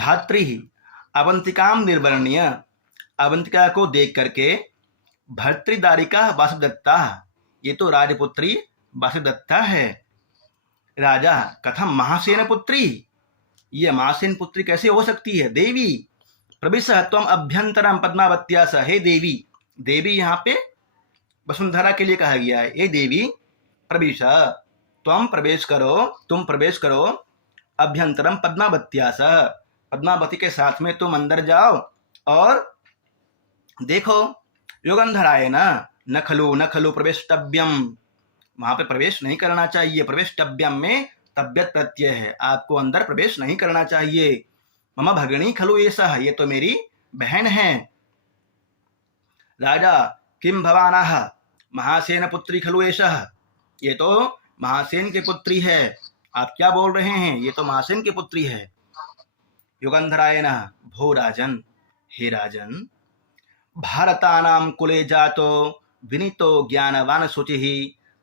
धात्री अवंतिकाम निर्वर्ण्य, अवंतिका को देख करके भर्तृदारिका वासुदत्ता, ये तो राजपुत्री वासुदत्ता है। राजा कथम महासेन पुत्री, ये महासेन पुत्री कैसे हो सकती है। देवी प्रविश त्वम अभ्यंतरम पद्मावत्या स, हे देवी, देवी यहाँ पे वसुंधरा के लिए कहा गया है। हे देवी प्रविश, तुम प्रवेश करो, तुम प्रवेश करो, अभ्यंतरम पद्मावत्या स, पद्मावती के साथ में तुम अंदर जाओ और देखो। युगंधराय न खलु प्रवेशतव्यम, वहां पे प्रवेश नहीं करना चाहिए। प्रवेशतव्यम में तब्यत प्रत्यय है, आपको अंदर प्रवेश नहीं करना चाहिए। मम भगिनी खलु एषः, ये तो मेरी बहन है। राजा किम भवानाः महासेन पुत्री खलु एषः, ये तो महासेन की पुत्री है, आप क्या बोल रहे हैं, ये तो महासेन की पुत्री है। युगंधराय भो राजन, हे राजन, भारतानां कुले जातो विनीतो ज्ञानवान शुचिः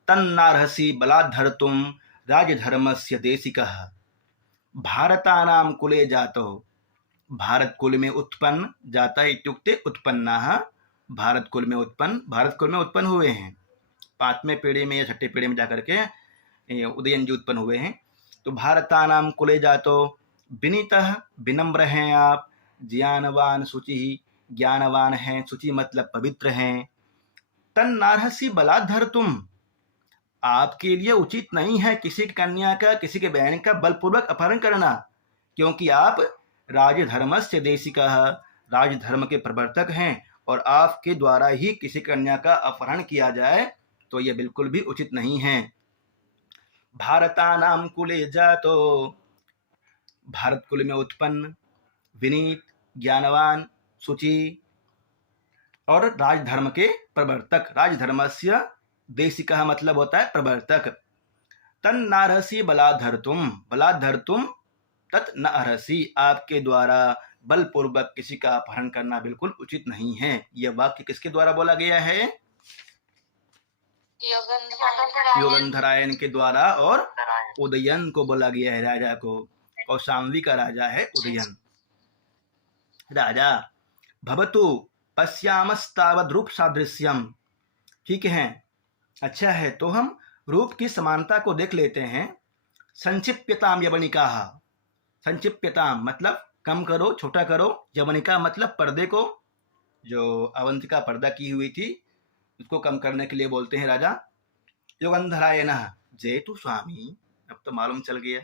तन्नार्हसि बलाद्धर्तुं राजधर्मस्य देशिकः। भारतानां कुले जातो, भारत कुल में उत्पन्न, जाता इत्युक्ते उत्पन्नाः, भारत कुल में उत्पन्न हुए हैं। 5वें पीढ़ी में या 6ठे पीढ़ी में जाकर के उदयन जी उत्पन्न हुए हैं। तो भारतानां कुले जातो, विनीतः विनम्र हैं आप, ज्ञानवान शुचिः, ज्ञानवान हैं, शुचि मतलब पवित्र हैं। तन्नार्हसि बलाद्धर्तुं, आपके लिए उचित नहीं है किसी कन्या का, किसी के बहन का बलपूर्वक अपहरण करना, क्योंकि आप राजधर्मस्य देशिकः, राजधर्म के प्रवर्तक हैं, और आपके द्वारा ही किसी कन्या का अपहरण किया जाए तो यह बिल्कुल भी उचित नहीं है। भारतानां कुले जातो, भारत कुल में उत्पन्न, विनीत, ज्ञानवान, शुचि और राजधर्म के प्रवर्तक, राजधर्मस्य देशिकः मतलब होता है प्रवर्तक। तन्नार्हसि बलाद्धर्तुं, बलाद्धर्तुं तत् न अर्हसि, आपके द्वारा बलपूर्वक किसी का अपहरण करना बिल्कुल उचित नहीं है। यह वाक्य किसके द्वारा बोला गया है, युगंधरायन के द्वारा, और उदयन को बोला गया है, राजा को। कौशाम्बी का राजा है उदयन। राजा भवतु पश्यामस्तावद् रूप सादृश्यम, ठीक है, अच्छा है, तो हम रूप की समानता को देख लेते हैं। संक्षिप्यताम यवनिकाः, संक्षिप्यताम मतलब कम करो, छोटा करो, यवनिका मतलब पर्दे को, जो अवंतिका पर्दा की हुई थी उसको कम करने के लिए बोलते हैं राजा। युगंधरायनः जयतु स्वामी, अब तो मालूम चल गया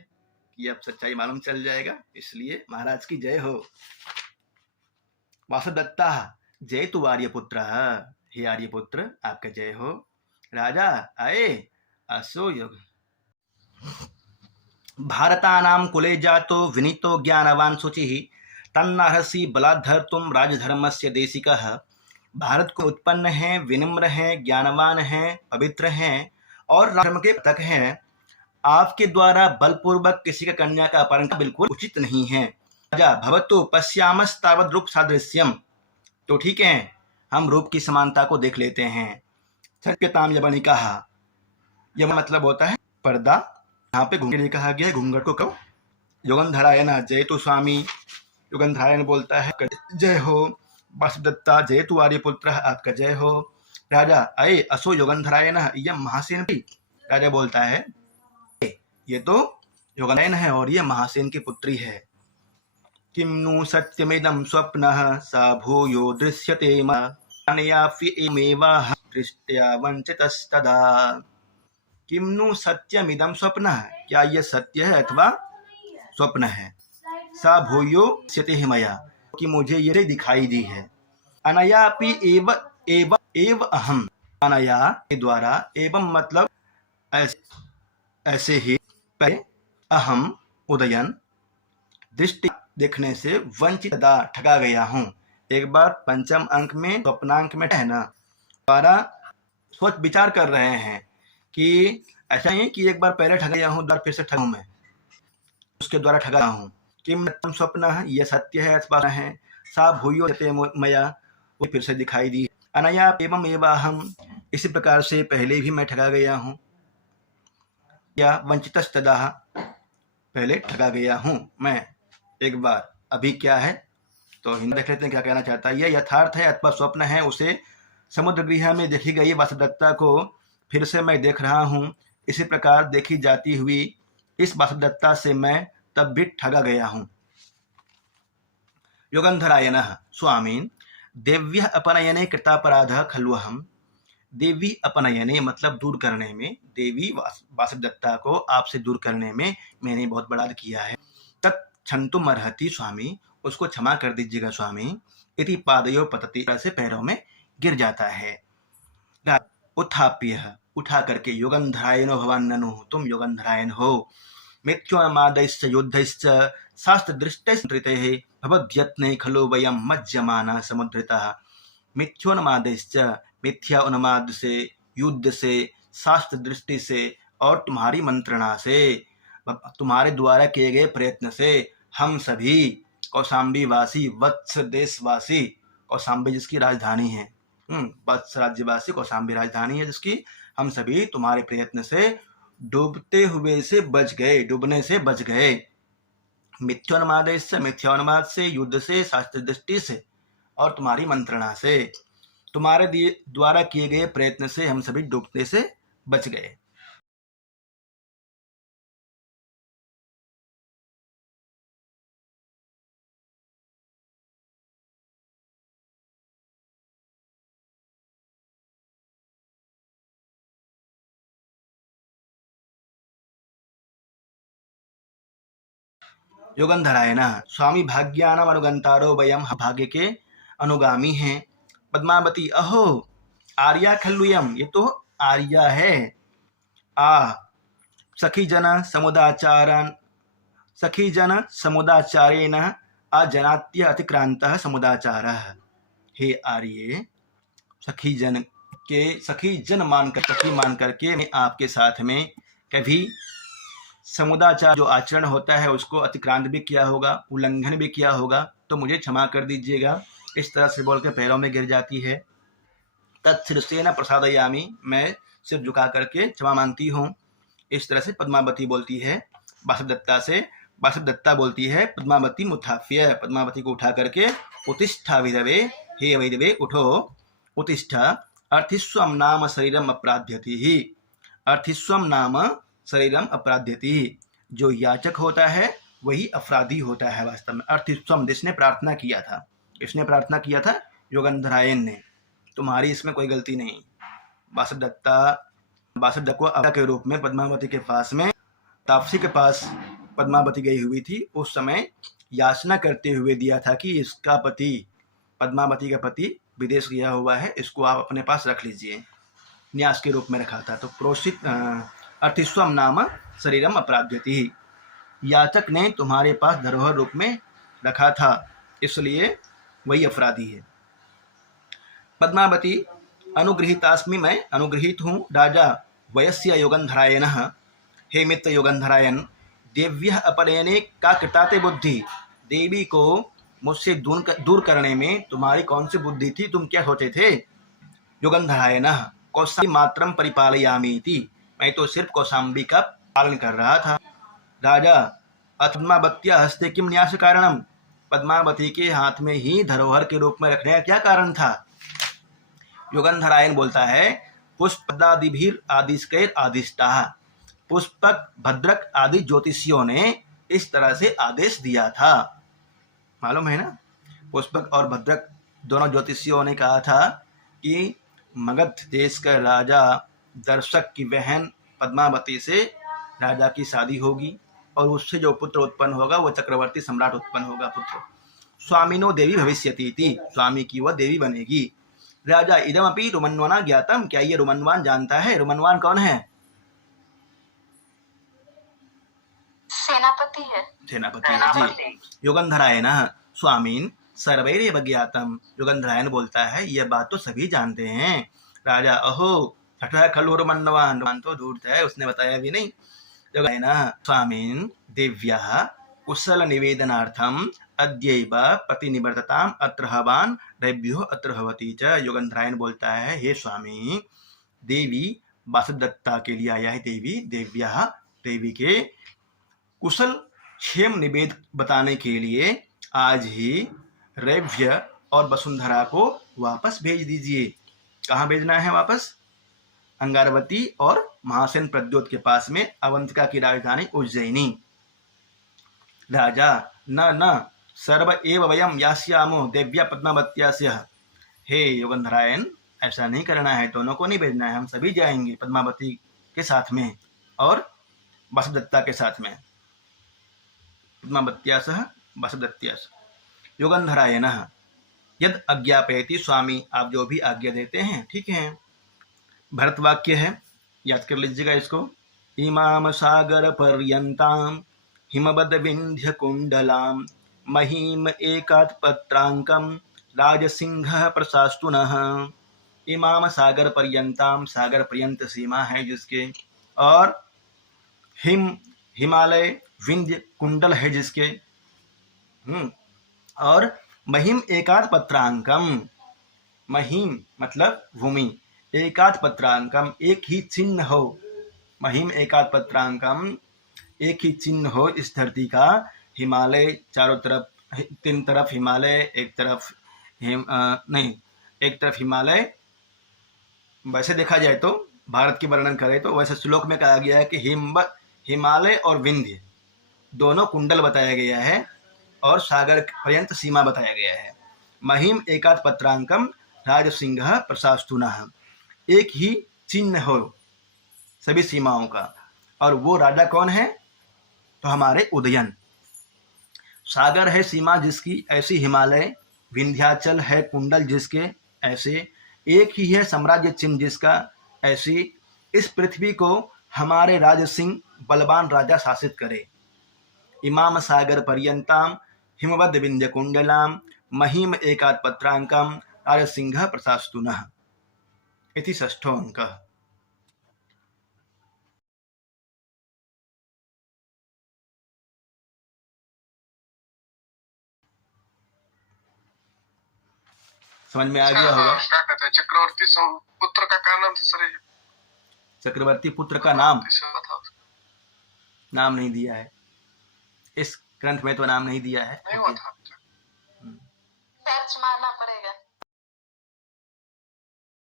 कि अब सच्चाई मालूम चल जाएगा, इसलिए महाराज की जय हो। वासुदत्ता जयतु आर्यपुत्रः, हे आर्यपुत्र आपका जय हो। राजा आए असो युग। भारतानां कुले जातो विनीतो ज्ञानवान शुचिः तन्नार्हसि बलाद्धर्तुं राजधर्मस्य देशिकः। भारत को उत्पन्न हैं, विनम्र हैं, ज्ञानवान हैं, पवित्र हैं और धर्म के प्रवर्तक हैं। आपके द्वारा बलपूर्वक किसी का कन्या का अपहरण बिल्कुल उचित नहीं है। राजा भवतु पश्यामस्तावद् रूप सादृश्यम, तो ठीक है, हम रूप की समानता को देख लेते हैं। सत्यताम यवनिकाः, यह मतलब होता है पर्दा, यहाँ पे घूंघट कहा गया है, घूंघट को कहो। युगंधरायन जयतु स्वामी, युगंधरायन बोलता है जय हो। वासुदत्ता जयतु आर्यपुत्र, आपका जय हो। राजा अये असो युगंधरायन यह महासेन, राजा बोलता है ये तो युगंधरायन है और ये महासेन की पुत्री है। किम नु सत्यमिदं स्वप्नः सा भूयो दृश्यते मया दृष्ट्या वंचितस्तदा। किम नु सत्यमिदं स्वप्नः, क्या यह सत्य है अथवा स्वप्न है। सा भूयो दृश्यते मया, कि मुझे ये दिखाई दी है। अनयापि एव अहम, अनया के द्वारा, एवं मतलब ऐसे ही, पहले अहम उदयन, दृष्टि देखने से, वंचित ठगा गया हूँ। एक बार पंचम अंक में स्वप्नांक में है ना, द्वारा सोच विचार कर रहे हैं कि ऐसा नहीं कि एक बार पहले ठगा गया हूँ, फिर से ठगा मैं, उसके द्वारा ठगा हूँ। किम स्वप्न है, यह सत्य है अथवा है। सा भूयो मया, वो फिर से दिखाई दी। अनया एवं एवाहम, इसी प्रकार से पहले भी मैं ठगा गया हूँ। या वंचितस्तदा, पहले ठगा गया हूँ मैं एक बार, अभी क्या है, तो हिंदी देख लेते हैं क्या कहना चाहता है। यह यथार्थ है अथवा स्वप्न है, उसे समुद्र गृह में देखी गई वासुदत्ता को फिर से मैं देख रहा हूँ। इसी प्रकार देखी जाती हुई इस वासुदत्ता से मैं तब भी ठगा गया हूँ। युगंधरायणः स्वामीन देव्यः अपनयने कृतापराधः खल्वहम्। देवी अपनयने मतलब दूर करने में, देवी वासुदत्ता को आपसे दूर करने में मैंने बहुत बड़ा किया है। तत् क्षंतुम अर्हति स्वामी, उसको क्षमा कर दीजिएगा स्वामी। इति पादयो पतति, से पैरों में गिर जाता है। उत्थाप्य उठा करके, युगंधरायणो भवान ननु, तुम युगंधरायण हो। मिथ्योन्मादैश्च युद्धैश्च शास्त्रदृष्टैस्त्रितैः भवद्यत्ने खलु वयं मज्जमाना समुद्रितः। मिथ्योन्मादैश्च, मिथ्या उन्माद से, युद्ध से, शास्त्र दृष्टि से और तुम्हारी मंत्रणा से, तुम्हारे द्वारा किए गए प्रयत्न से हम सभी कौशाम्बी वासी, वत्स देशवासी, कौशाम्बी जिसकी राजधानी है, वत्स राज्यवासी, कौशाम्बी राजधानी है जिसकी, हम सभी तुम्हारे प्रयत्न से डूबते हुए से बच गए, डूबने से बच गए। मिथ्योन्माद से, मिथ्योन्माद से, युद्ध से, शास्त्र दृष्टि से और तुम्हारी मंत्रणा से, तुम्हारे द्वारा किए गए प्रयत्न से हम सभी डूबने से बच गए। युगंधरायणः स्वामी भाग्यानाम अनुगंतारो वयम, भाग्य के अनुगामी हैं। पद्मावती अहो आर्या खल्लुयम, ये तो आर्या है। सखी जन समुदाचारन, सखी जन समुदाचारेण अजनात्य अतिक्रांतः समुदाचारः। हे आर्य, सखी जन के, सखी जन मानकर, सखी मान करके मैं आपके साथ में कभी समुदाचार जो आचरण होता है उसको अतिक्रांत भी किया होगा, उल्लंघन भी किया होगा, तो मुझे क्षमा कर दीजिएगा। इस तरह से बोल के पैरों में गिर जाती है। तत्शिरसेन प्रसादयामी, मैं सिर झुका करके क्षमा मांगती हूँ। इस तरह से पद्मावती बोलती है वासुदत्ता से। वासुदत्ता बोलती है पद्मावती मुत्थाप्य, पद्मावती को उठा करके, उत्तिष्ठा विधवे, हे वैधवे उठो। उत्तिष्ठा अर्थिस्वम नाम शरीरम अपराध्यति ही, अर्थिस्वम नाम शरीरम अपराध्यति, जो याचक होता है वही अपराधी होता है वास्तव में। अर्थिस्वम, जिसने प्रार्थना किया था, इसने प्रार्थना किया था युगंधरायण ने, तुम्हारी इसमें कोई गलती नहीं। वासुदत्ता को अबला के रूप में पद्मावती के पास में, तापसी के पास पद्मावती गई हुई थी, उस समय याचना करते हुए दिया था कि इसका पति, पद्मावती का पति विदेश गया हुआ है, इसको आप अपने पास रख लीजिए, न्यास के रूप में रखा था। तो प्रोषित अर्थिस्वम नाम शरीरम अपराध्यति, याचक ने तुम्हारे पास धरोहर रूप में रखा था, इसलिए वही अपराधी है। पद्मावती अनुगृहीतास्मि, मैं अनुगृहीत हूँ। राजा वयस्य युगंधरायणः, हे मित्र युगंधरायण, देव्यः अपनयने का कृता ते बुद्धि, देवी को मुझसे दूर करने में तुम्हारी कौन सी बुद्धि थी, तुम क्या सोचे थे। युगंधरायणः कौशाम्बी मात्रम परिपालयामीति, मैं तो सिर्फ कौशाम्बी का पालन कर रहा था। राजा पद्मावत्या हस्ते किम न्यास कारणम, पद्मावती के हाथ में ही धरोहर के रूप में रखने का क्या कारण था। युगंधरायण बोलता है पुष्पदादिभीर आदिस्कैर आदिष्टा, पुष्पक भद्रक आदि ज्योतिषियों ने इस तरह से आदेश दिया था। मालूम है ना, पुष्पक और भद्रक दोनों ज्योतिषियों ने कहा था कि मगध देश का राजा दर्शक की बहन पद्मावती से राजा की शादी होगी और उससे जो पुत्र उत्पन्न होगा वो चक्रवर्ती सम्राट उत्पन्न होगा पुत्र। स्वामिनो देवी भविष्यति थी, स्वामी की वह देवी बनेगी। राजा इदमपि रुमन्वाना ज्ञातम, क्या ये रुमन्वान जानता है। रुमन्वान कौन है। सेनापति है, सेनापति है जी। युगंधरायण स्वामीन सर्वैरेव ज्ञातम, युगंधरायण बोलता है यह बात तो सभी जानते हैं। राजा अहो छठा खलु रुमन्वान, तो धूर्त है, उसने बताया भी नहीं। युगंधरायण स्वामीन देव्याः कुशल निवेदनार्थम अद्यैव प्रतिनिवर्तताम अत्र हवान रव्यो अत्र भवति च। युगंधरायण बोलता है हे स्वामी, देवी वासुदत्ता के लिए आया है। देवी देव्याः, देवी के कुशल क्षेम निवेद बताने के लिए आज ही रैव्य और वसुंधरा को वापस भेज दीजिए। कहाँ भेजना है वापस? अंगारवती और महासेन प्रद्योत के पास में, अवंतिका की राजधानी उज्जैनी। राजा, न सर्व एव वयम यास्यामो देव्या पद्मावत्यास्य। हे युगंधरायन, ऐसा नहीं करना है, दोनों को नहीं भेजना है, हम सभी जाएंगे पद्मावती के साथ में और वसुदत्ता के साथ में। पद्मावत्यास वसुदत्यास। युगंधरायन यद आज्ञापयति स्वामी, आप जो भी आज्ञा देते हैं ठीक है। भरत वाक्य है, याद कर लीजिएगा इसको। इमाम सागर पर्यंताम हिमवद विंध्य कुंडलाम महीम एकात पत्रांकम राजसिंह प्रशास्तुनः। इमाम सागर पर्यंताम, सागर पर्यंत सीमा है जिसके, और हिमालय विंध्य कुंडल है जिसके, और महिम एकात पत्रांकम, महिम मतलब भूमि, एकात पत्रांकम एक ही चिन्ह हो, महिम एकात पत्रांकम एक ही चिन्ह हो इस धरती का। हिमालय चारों तरफ, तीन तरफ हिमालय, एक तरफ एक तरफ हिमालय। वैसे देखा जाए तो भारत की वर्णन करें तो वैसे श्लोक में कहा गया है कि हिमालय और विंध्य दोनों कुंडल बताया गया है और सागर पर्यंत सीमा बताया गया है। महिम एकात पत्रांकम राजसिंह प्रशास्तुनः, एक ही चिन्ह हो सभी सीमाओं का, और वो राजा कौन है? तो हमारे उदयन। सागर है सीमा जिसकी, ऐसी हिमालय, विंध्याचल है कुंडल जिसके, ऐसे एक ही है साम्राज्य चिन्ह जिसका, ऐसी इस पृथ्वी को हमारे राजसिंह बलवान राजा शासित करे। इमाम सागर पर्यंताम हिमवद विंध्य कुंडलाम महिम एकात पत्रांकम राजसिंह प्रशास्तुनः। इति षष्ठो अंकः। समझ में आ गया होगा? क्या कहते हैं चक्रवर्ती पुत्र का नाम सर? चक्रवर्ती पुत्र का नाम नहीं दिया है इस ग्रंथ में, तो नाम नहीं दिया है। नहीं हुआ था।